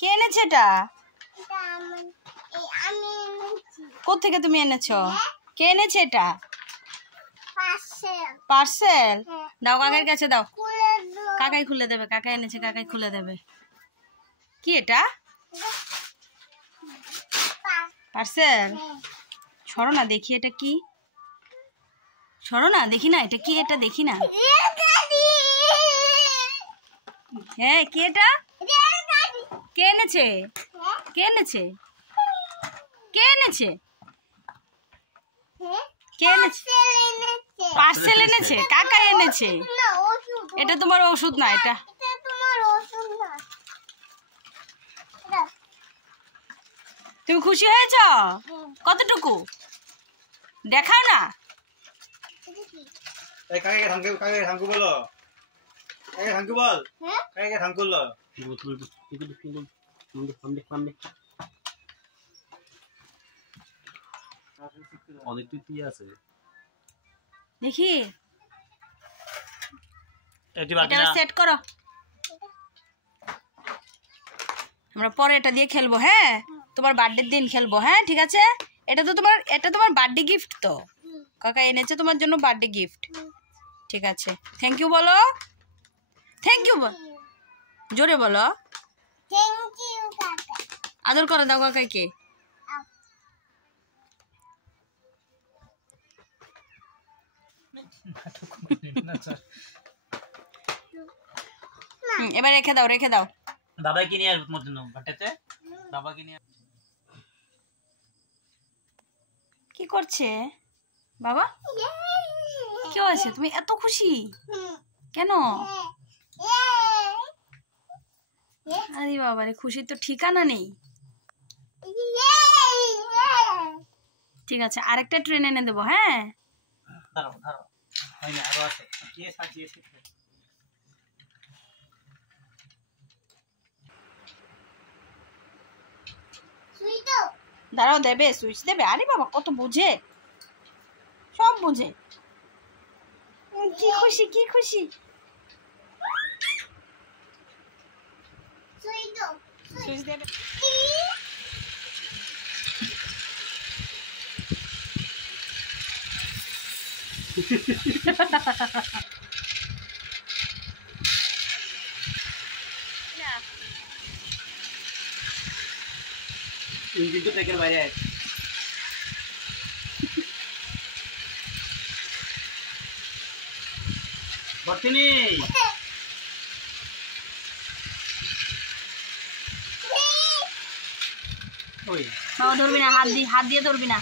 কে এনেছে এটা? কোত্থেকে তুমি এনেছো? কে এনেছে এটা? পার্সেল। দাও কাকার কাছে দাও, কাকাই খুলে দেবে। কাকা এনেছে, কাকাই খুলে দেবে। কি এটা? পার্সেল। সরো না দেখি এটা কি। সরো না দেখি না এটা কি, এটা দেখি না। হ্যাঁ কি এটা? কে এনেছে? কে এনেছে? কে এনেছে? কে এনেছে? পার্সেল এনেছে, কাকাই এনেছে। এটা তোমার ওষুধ না, এটা তুমি খুশি হয়েছ? কতটুকু দেখাও না। দেখি এটা সেট করো, আমরা পরে এটা দিয়ে খেলবো। হ্যাঁ তোমার বার্থডের দিন খেলবো। হ্যাঁ ঠিক আছে। এটা তোমার বার্থডে গিফট তো, কাকা এনেছে তোমার জন্য বার্থডে গিফট। ঠিক আছে, থ্যাংক ইউ বলো। থ্যাংক ইউ জোরে বলো। আদর করে দাও কাকাইকে। এবার রেখে দাও, রেখে দাও। বাবাকে নিয়ে আসবো তোমার জন্য বাটাতে। বাবাকে নিয়ে কি করছে বাবা? কি হয়েছে? তুমি এত খুশি কেন? আরে বাবা রে, খুশির তো ঠিকানা নেই। ঠিক আছে, আরেকটা ট্রেন এনে দেবো। হ্যাঁ দাঁড়াও দাঁড়াও, হয় না, আরো আছে। কে সাজিয়েছে? দাঁড়াও, দেবে, সুইচ দেবে। আরে বাবা কত বুঝে, সব বুঝে। কি খুশি, কি খুশি। সুইচ দেবে। ইঞ্জিন তো ট্রেকের বাইরে আছে। ভর্তি নেই। ওই বাবা ধরবি না, হাত দিয়ে ধরবি না।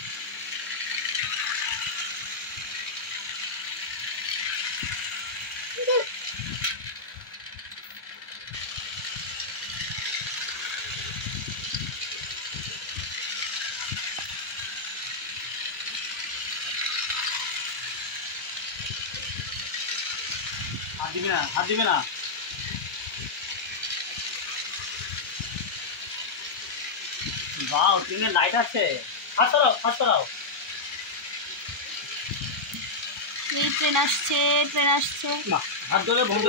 হাত দিবি না, হাত দিবি না। বাহ, ট্রেনের লাইট আছে। হাত সরাও, হাত সরাও। ট্রেন আসছে, ট্রেন আসছে। হাত ধরে বন্ধ